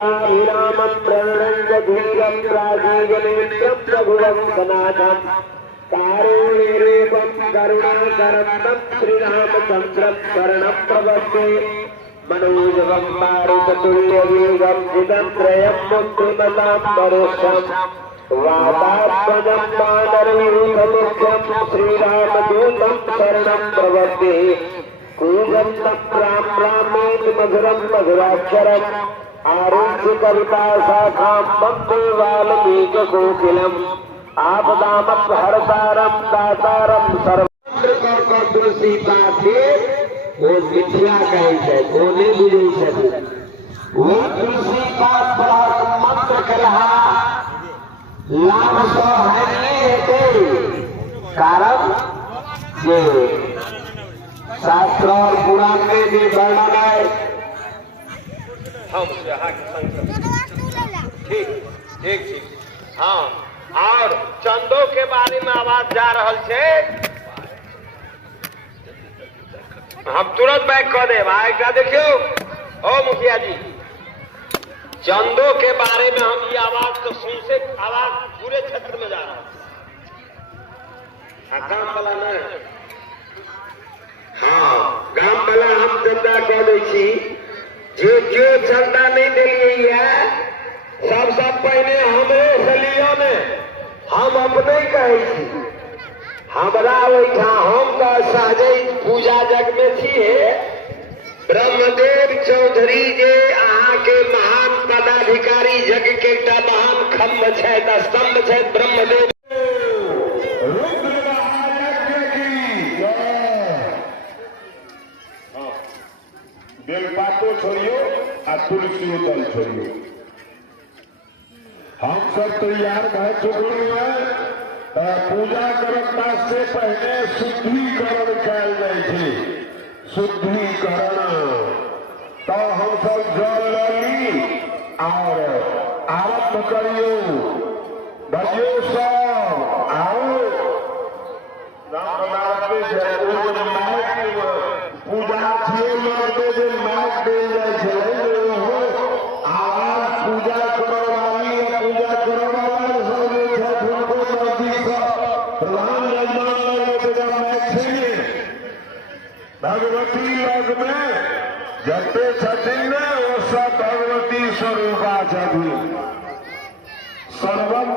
विरामं प्रणङ्गधीरं प्राजीवनेत्रं प्रभुवंसनाथं कारुण्यरूपं करुणाकरं श्रीरामचन्द्रं शरणं प्रपद्ये मनोजवं मारुततुल्यवेगं जितं त्रयं मुक्तिमतां परुषं वातात्मजं वानरयूथमुख्यं श्रीरामदूतं शरणं प्रपद्ये कूजन्तं राम रामेति मधुरं मधुराक्षरम् आरुह्य कविता शाखां वन्दे वाल्मीकिकोकिलम् आपदामपहर्तारं दातारं सर्वत्र सीता के वो मिथ्या कहै छै वो नहीं बुझै छथिन वो तुलसी का मंत्र कलहा लाभ सो हरि हेतै कारण जे शास्त्र और पुराण में भी वर्णन है। ठीक ठीक ठीक हाँ और चंदो के बारे में आवाज जा रहल छे हम तुरंत बैक कर दे भाई देखियो ओ मुखिया जी चंदो के बारे में हम ये आवाज तो सुन से आवाज पूरे क्षेत्र में जा रहा है काम वाला नहीं हाँ गाम वाला हम चंदा कह दै छी जो चंदा नहीं दिलिए सबसे पहले हमें सलिया में हम अपने कहे छी हमरा ओठा हम तो सहजे पूजा जग में थी ब्रह्मदेव चौधरी जे अहाँ के महान पदाधिकारी जग के एकटा महान खम्भ छै स्तंभ छै ब्रह्मदेव बेलपातो छोड़ियो आ तुलसी दल छोड़ियो हम सब तैयार भय चुके हैं। पूजा करता से पहले शुद्धिकरण कल जाए शुद्धिकरण तो हम सब जल ली और आरंभ करियो बजियो सब आओ पूजा छे लड़के जे माइक देल जाए छे आवाज पूजा करो वाली पूजा करो वाला सब जे छे उनको नजदीक प्रधान यजमान लगे तो माइक छे भगवती लग में जते छथिन वो सब भगवती स्वरूपा छथिन सर्वम